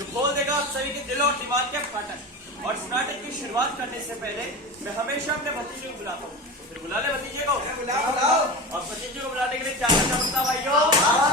जो खोल देगा आप सभी के दिल और दिमाग के फाटक। और इस नाटक की शुरुआत करने से पहले मैं हमेशा अपने भतीजे को बुलाता हूँ। फिर बुला ले भतीजे को। बुलाओ। और भतीजे को बुलाने के लिए क्या करना पड़ता है भाइयों?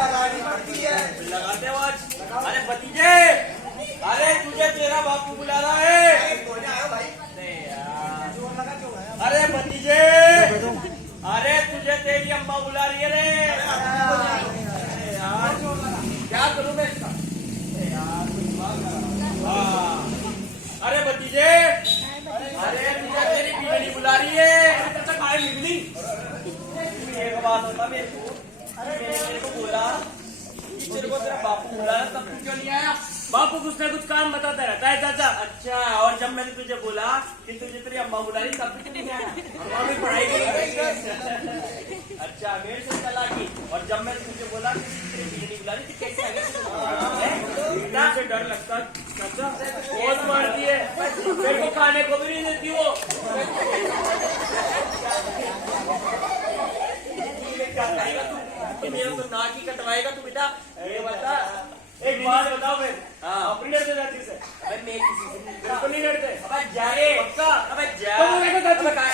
लगानी पड़ती है। लगाते हो आज? अरे भतीजे, अरे तुझे तेरा बापू बुला रहा है। अरे भतीजे, अरे तुझे तेरी अम्मा बुला रही है रे। यार क्या करूं मैं इसका? अरे भतीजे, अरे तुझे तेरी बिगड़ी बुला रही है। बिगड़ी एक बात होता मेरे को, मेरे को बोला कि तेरे को तेरा बापू बुला रहा, तब तू क्यों नहीं आया? बापू कुछ ना कुछ काम बताता रहता है चाचा। अच्छा, और जब मैंने तुझे बोला कि तुझे तेरी अम्मा बुला रही, तब भी नहीं आया? अम्मा भी पढ़ाई नहीं। अच्छा, मेरे से चला की। और जब मैंने तुझे बोला कि तेरी बिगड़ी बुला रही थी, कैसे आ गया? से डर लगता चाचा, बहुत मारती है, मेरे को खाने को भी नहीं देती वो। क्या करेगा तू? मेरा तो नाक ही कटवाएगा तू बेटा। ये बता, एक बात बताओ फिर, अपनी डरते जाती से? अरे मैं किसी से बिल्कुल नहीं डरते। अबे जा रे पक्का, अबे जा। तो मेरे को सच बता।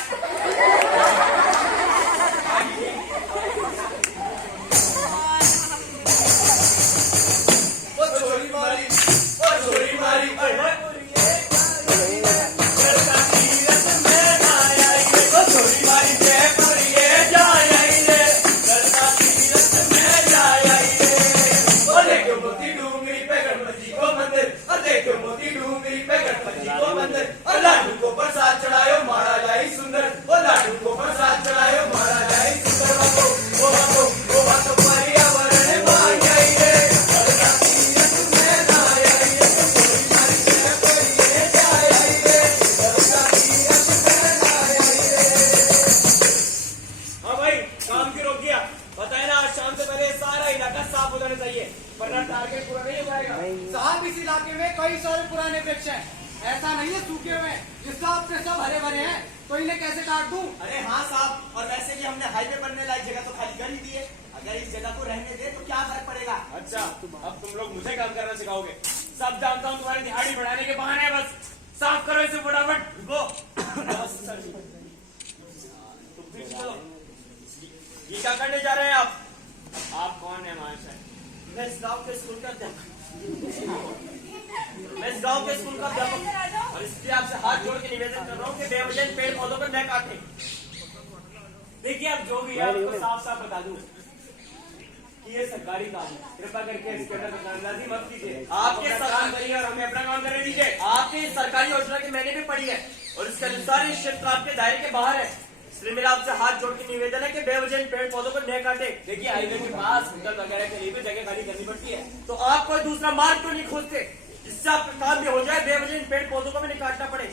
टारगेट पूरा नहीं हो जाएगा साहब। इस इलाके में कई सारे पुराने वृक्ष हैं, ऐसा नहीं है सूखे हुए हैं। इस हिसाब से सब हरे भरे हैं, तो इन्हें कैसे काट दूं? अरे हाँ साहब, और वैसे भी हमने हाईवे बनने लायक जगह तो खाली कर ही दी है। अगर इस जगह को रहने दे तो क्या फर्क पड़ेगा? अच्छा, अब तुम लोग मुझे काम करना सिखाओगे? सब जानता हूँ तुम्हारी दिहाड़ी बढ़ाने के बहाने, बस साफ करो इसे फटाफट। रुको, ये क्या करने जा रहे हैं आप? आप कौन है महाशय? मैं इस गाँव के स्कूल का अध्यापक। मैं इस गांव के स्कूल का अध्यापक, और इसलिए आपसे हाथ जोड़ के निवेदन कर रहा हूँ कि बेवजह पेड़ पौधों पर न काटे। देखिए, आप जो भी है आपको साफ साफ बता दूं कि ये सरकारी काम है, कृपा करके इसके अंदर दखलंदाजी मत कीजिए। आपके सरकार करिए और हमें अपना काम करने दीजिए। आपकी सरकारी योजना की मैंने भी पढ़ी है और इसके अनुसार ये क्षेत्र आपके दायरे के बाहर है, इसलिए मेरा आपसे हाथ जोड़ के निवेदन है कि बेवजह पेड़ पौधों पर न काटे। देखिए, हाईवे के पास होटल वगैरह के लिए भी जगह खाली करनी पड़ती है, तो आप कोई दूसरा मार्ग तो नहीं खोजते जिससे आपका काम भी हो जाए, बेवजह पेड़ पौधों को भी नहीं काटना पड़े।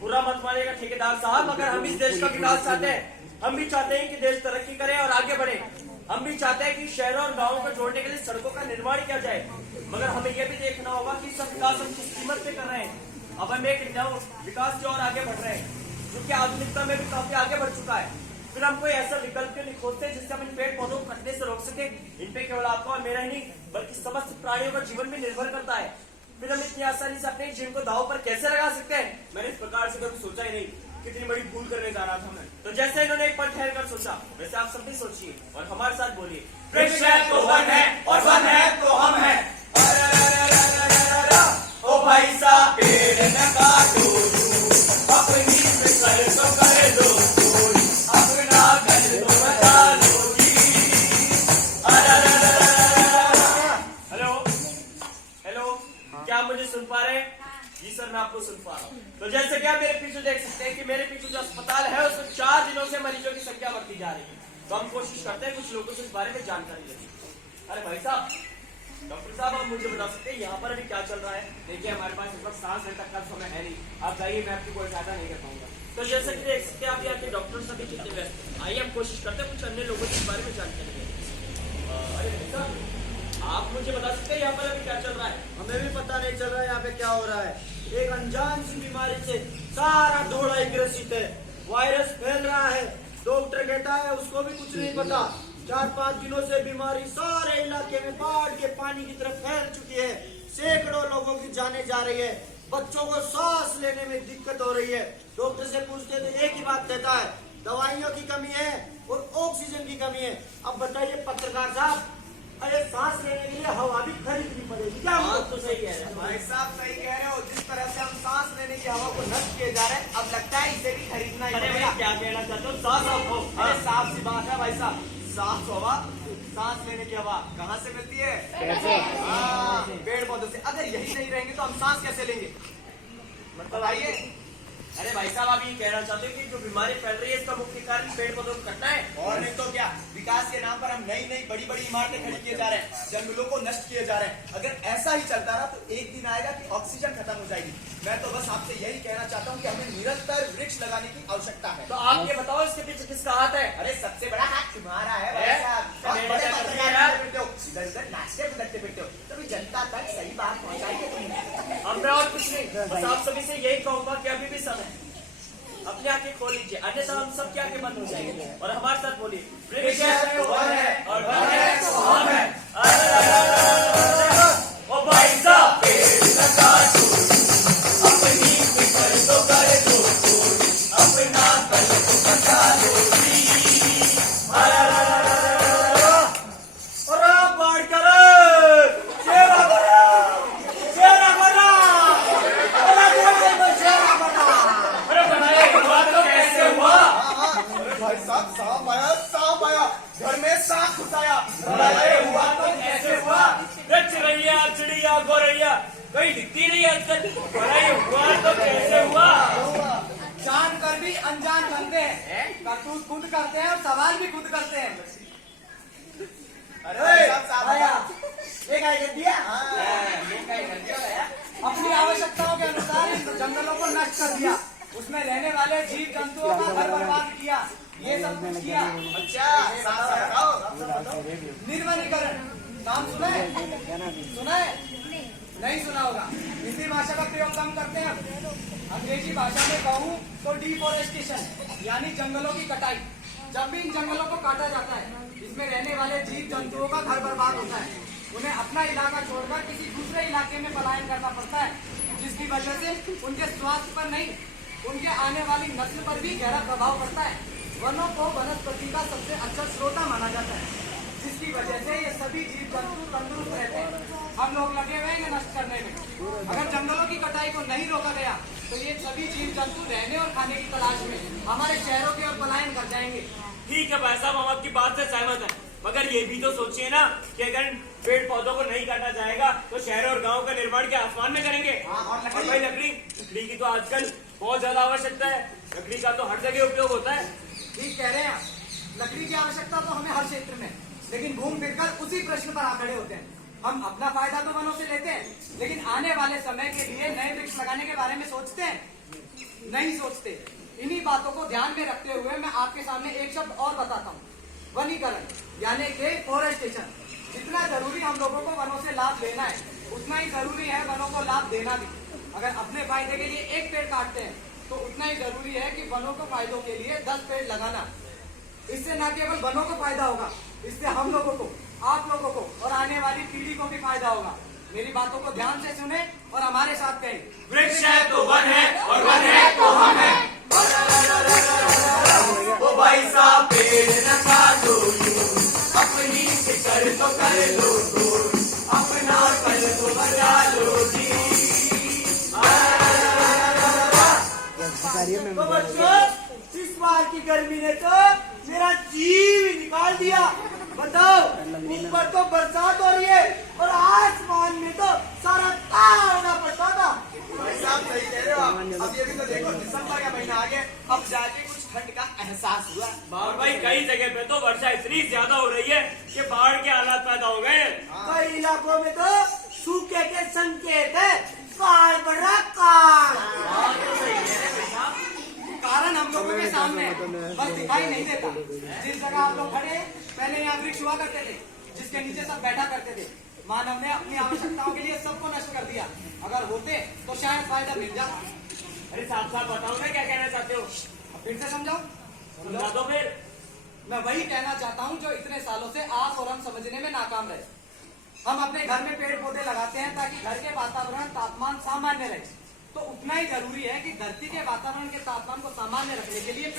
बुरा मत मानिएगा ठेकेदार साहब, अगर हम इस देश का विकास चाहते हैं, हम भी चाहते हैं कि देश तरक्की करे और आगे बढ़े, हम भी चाहते हैं कि शहरों और गाँवों को जोड़ने के लिए सड़कों का निर्माण किया जाए, मगर हमें यह भी देखना होगा कि सब विकास हम किस कीमत पे कर रहे हैं। अब हम एक विकास की ओर आगे बढ़ रहे हैं, जो कि आधुनिकता में भी काफी आगे बढ़ चुका है। फिर हम कोई ऐसा विकल्प क्यों नहीं खोजते जिससे हम इन पेड़ पौधों को कटने से रोक सके? इन पे केवल आपका और मेरा ही नहीं, बल्कि समस्त प्राणियों का जीवन भी निर्भर करता है। फिर हम इतनी आसानी से अपने जीवन को दांव पर कैसे लगा सकते हैं? मैंने इस प्रकार से कभी सोचा ही नहीं। कितनी बड़ी भूल करने जा रहा था मैं। तो जैसे इन्होंने एक पल ठहर कर सोचा, वैसे आप सब भी सोचिए और हमारे साथ बोलिए, वृक्ष है तो वन है और वन है तो हम है। ओ भाई साहब, पेड़ न काटो, अपनी फिसल तो कर दो, अपना घर तो बचा लो जी। हेलो हेलो, क्या आप मुझे सुन पा रहे हैं? जी सर, मैं आपको सुन पा रहा हूँ। तो जैसे कि आप मेरे पीछे देख सकते हैं कि मेरे पीछे जो अस्पताल है उसमें 4 दिनों से मरीजों की संख्या बढ़ती जा रही है, तो हम कोशिश करते हैं कुछ लोगों से इस बारे में जानकारी लें। अरे भाई साहब, डॉक्टर साहब, आप मुझे बता सकते हैं यहाँ पर अभी क्या चल रहा है? देखिए, हमारे पास इस वक्त सांस लेने तक का समय है नहीं, आप जाइए, मैं आपकी कोई सहायता नहीं कर पाऊंगा। तो जैसे कि देख सकते हैं आप यहाँ के डॉक्टर सभी कितने व्यस्त हैं। आइए हम कोशिश करते हैं कुछ अन्य लोगों से इस बारे में जानकारी लें। अरे भाई साहब, आप मुझे बता सकते हैं यहाँ पर अभी क्या चल रहा है? हमें भी पता नहीं चल रहा है यहाँ पे क्या हो रहा है। एक अनजान सी बीमारी से सारा ढोड़ा ग्रसित है, वायरस फैल रहा है। डॉक्टर कहता है उसको भी कुछ नहीं पता। 4-5 दिनों से बीमारी सारे इलाके में बाढ़ के पानी की तरफ फैल चुकी है। सैकड़ों लोगों की जाने जा रही है, बच्चों को सांस लेने में दिक्कत हो रही है। डॉक्टर से पूछते तो एक ही बात कहता है, दवाइयों की कमी है और ऑक्सीजन की कमी है। अब बताइए पत्रकार साहब, अरे सांस लेने के लिए हवा भी खरीदनी पड़ेगी क्या? बात तो सही कह रहे हैं। भाई साहब सही कह रहे हो, जिस तरह से हम सांस लेने की हवा को नष्ट किए जा रहे हैं, अब लगता है इसे भी खरीदना ही अरे पड़ेगा। भाई क्या कहना चाहते हो? साफ साफ हो। अरे साफ सी बात है भाई साहब, साफ हवा, सांस लेने की हवा कहाँ से मिलती है? हाँ, पेड़ पौधों से। अगर यही नहीं रहेंगे तो हम सांस कैसे लेंगे? मतलब आइए, अरे भाई साहब आप ये कहना चाहते हो कि जो बीमारी फैल रही है इसका मुख्य कारण पेड़ पौधों को कटना है? और नहीं तो क्या, विकास के नाम पर हम नई नई बड़ी बड़ी इमारतें खड़ी किए जा रहे हैं, जंगलों को नष्ट किए जा रहे हैं। अगर ऐसा ही चलता रहा तो एक दिन आएगा कि ऑक्सीजन खत्म हो जाएगी। मैं तो बस आपसे यही कहना चाहता हूँ कि हमें निरंतर वृक्ष लगाने की आवश्यकता है। तो आप ये बताओ इसके पीछे किसका हाथ है? अरे सबसे बड़ा हाथ तुम्हारा है भाई साहब। बहुत बड़े पत्रकार फिरते हो, इधर उधर नाचते फिरते फिरते हो, तभी जनता तक सही बात पहुंचाएंगे तुम। अब मैं और कुछ नहीं, बस आप सभी से यही कहूंगा कि अभी भी समय है। अपनी आंखें खोल लीजिए, अन्यथा हम सब की आंखें बंद हो जाएंगी। और हमारे साथ बोलिए, वृक्ष है तो वन है और वन है तो हम है। ओ भाई साहब पेड़ न काटो, अपनी फिक्र तो कर दो, अपना कल को बचा लो जी। अरे बाढ़ करो, शेरा बना, शेरा बना, अरे बनाए हुआ तो कैसे हुआ? अरे भाई साहब सांप आया, सांप आया, घर में सांप घुसाया। बनाए हुआ तो कैसे हुआ? चिड़ैया चिड़िया गोरैया कहीं दिखती नहीं आजकल। बनाए हुआ तो कैसे हुआ? जानकर भी अनजान बनते हैं, करतूत खुद करते हैं और सवाल भी खुद करते हैं। अरे भाई साहब सांप आया। ये क्या कर दिया? अपनी आवश्यकताओं के अनुसार इन जंगलों को नष्ट कर दिया, उसमें रहने वाले जीव जंतुओं का घर बर्बाद किया, ये सब कुछ किया। अच्छा सांप से बताओ। निर्वनीकरण नाम सुना है? सुना है? नहीं सुना होगा। हिंदी भाषा का प्रयोग कम करते हैं हम। अंग्रेजी भाषा में कहूँ तो डिफोरेस्टेशन यानी जंगलों की कटाई। जब भी इन जंगलों को काटा जाता है, इसमें रहने वाले जीव जंतुओं का घर बर्बाद होता है। उन्हें अपना इलाका छोड़कर किसी दूसरे इलाके में पलायन करना पड़ता है, जिसकी वजह से उनके स्वास्थ्य पर नहीं, उनके आने वाली नस्ल पर भी गहरा प्रभाव पड़ता है। वनों को वनस्पति का सबसे अच्छा स्रोता माना जाता है, जिसकी वजह से ये सभी जीव जंतु तंदुरुस्त रहते हैं। हम लोग लगे हुए हैं नष्ट करने में। अगर जंगलों की कटाई को नहीं रोका गया तो ये सभी जीव जंतु रहने और खाने की तलाश में हमारे शहरों की ओर पलायन कर जाएंगे। ठीक है भाई साहब, हम आपकी बात से सहमत हैं, मगर ये भी तो सोचिए ना कि अगर पेड़ पौधों को नहीं काटा जाएगा तो शहर और गांव का निर्माण क्या आसमान में करेंगे? और लकड़ी? और भाई लकड़ी की तो आजकल बहुत ज्यादा आवश्यकता है। लकड़ी का तो हर जगह उपयोग होता है। ठीक कह रहे हैं आप। लकड़ी की आवश्यकता तो हमें हर क्षेत्र में, लेकिन घूम फिरकर उसी प्रश्न पर आ खड़े होते हैं। हम अपना फायदा तो वनों से लेते हैं, लेकिन आने वाले समय के लिए नए वृक्ष लगाने के बारे में सोचते हैं? नहीं सोचते। इन्हीं बातों को ध्यान में रखते हुए मैं आपके सामने एक शब्द और बताता हूँ, वनीकरण यानी कि फॉरेस्टेशन। जितना जरूरी हम लोगों को वनों से लाभ लेना है, उतना ही जरूरी है वनों को लाभ देना भी। अगर अपने फायदे के लिए एक पेड़ काटते हैं तो उतना ही जरूरी है कि वनों को फायदों के लिए 10 पेड़ लगाना। इससे न केवल वनों को फायदा होगा, इससे हम लोगों को, आप लोगों को और आने वाली पीढ़ी को भी फायदा होगा। मेरी बातों को ध्यान से सुने और हमारे साथ कहें, वृक्ष है तो वन है और वन है तो हम है। ओ भाई साहब पेड़ न काटो, अपनी फिक्र तो कर लो, अपना कल को बचा लो जी। तो बच्चों, इस बार की गर्मी ने तो मेरा जीव ही निकाल दिया। बताओ, ऊपर तो बरसात हो रही है और आसमान में तो सारा तावड़ा पड़ता था। भाई साहब सही कह रहे हो आप। अब ये भी तो देखो, दिसंबर का महीना आ गया, अब जाके कुछ ठंड का एहसास हुआ। और भाई कई जगह पे तो वर्षा इतनी ज्यादा हो रही है कि बाढ़ के हालात पैदा हो गए। कई इलाकों में तो सूखे के संकेत है। काल पड़ रहा काल। कारण हम लोगों के सामने है, बस दिखाई नहीं देता। जिस जगह आप लोग खड़े हैं, पहले यहाँ वृक्ष हुआ करते थे, जिसके नीचे सब बैठा करते थे। मानव ने अपनी आवश्यकताओं के लिए सबको नष्ट कर दिया। अगर होते तो शायद फायदा मिल जाता। अरे साहब साहब बताओ ना क्या कहना चाहते हो? फिर से समझाओ। समझा दो फिर। मैं वही कहना चाहता हूँ जो इतने सालों से आप और हम समझने में नाकाम रहे। हम अपने घर में पेड़ पौधे लगाते हैं ताकि घर के वातावरण तापमान सामान्य रहे। तो उतना ही जरूरी है कि धरती के वातावरण के तापमान को सामान्य रखने के लिए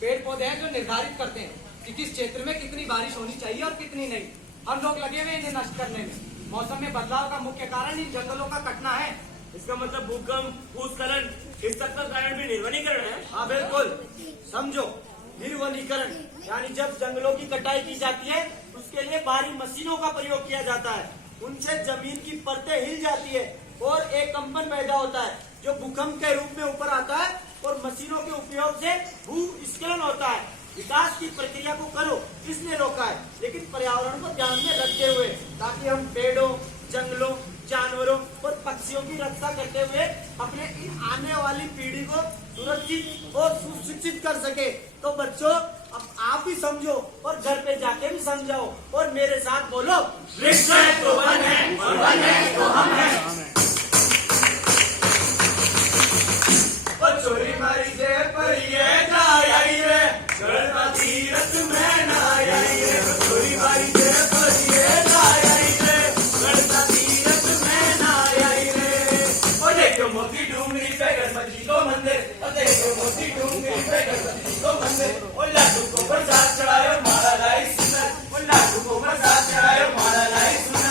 पेड़ पौधे हैं जो निर्धारित करते हैं कि किस क्षेत्र में कितनी बारिश होनी चाहिए और कितनी नहीं। हम लोग लगे हुए इन्हें नष्ट करने में। मौसम में बदलाव का मुख्य कारण इन जंगलों का कटना है। इसका मतलब भूकंप, भूस्खलन, इस तक का कारण भी निर्वनीकरण है। हाँ बिल्कुल, समझो, निर्वनीकरण यानी जब जंगलों की कटाई की जाती है उसके लिए भारी मशीनों का प्रयोग किया जाता है। उनसे जमीन की परतें हिल जाती है और एक कंपन पैदा होता है जो भूकंप के रूप में ऊपर आता है और मशीनों के उपयोग से भूस्खलन होता है। विकास की प्रक्रिया को करो किसने रोका है, लेकिन पर्यावरण को ध्यान में रखते हुए, ताकि हम पेड़ों, जंगलों, जानवरों और पक्षियों की रक्षा करते हुए अपने आने वाली पीढ़ी को सुरक्षित और सुशिक्षित कर सके। तो बच्चों, अब आप भी समझो और घर पे जाके भी समझाओ और मेरे साथ बोलो, वृक्ष है तो वन है और वन है तो हम हैं। चोरी मारी जे परिये जाई रे, चढ़ता तीरथ में ना आई रे। चोरी मारी जे परिये जाई रे, चढ़ता तीरथ में ना आई रे। ओ देखो मोती डूंगरी पे गणपति को मंदिर, ओ देखो मोती डूंगरी पे गणपति को मंदिर। ओ लाडू को प्रसाद चढ़ायो माला लाई सुंदर, ओ लाडू को प्रसाद चढ़ायो माला लाई सुंदर।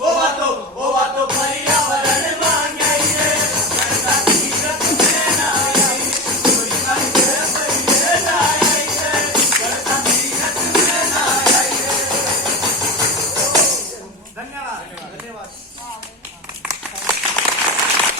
ओ बातो पर्यावरण मान गई रे, चढ़ता तीरथ में ना आई रे। चोरी मारी जे परिये जाई रे, चढ़ता तीरथ में ना आई रे। धन्यवाद।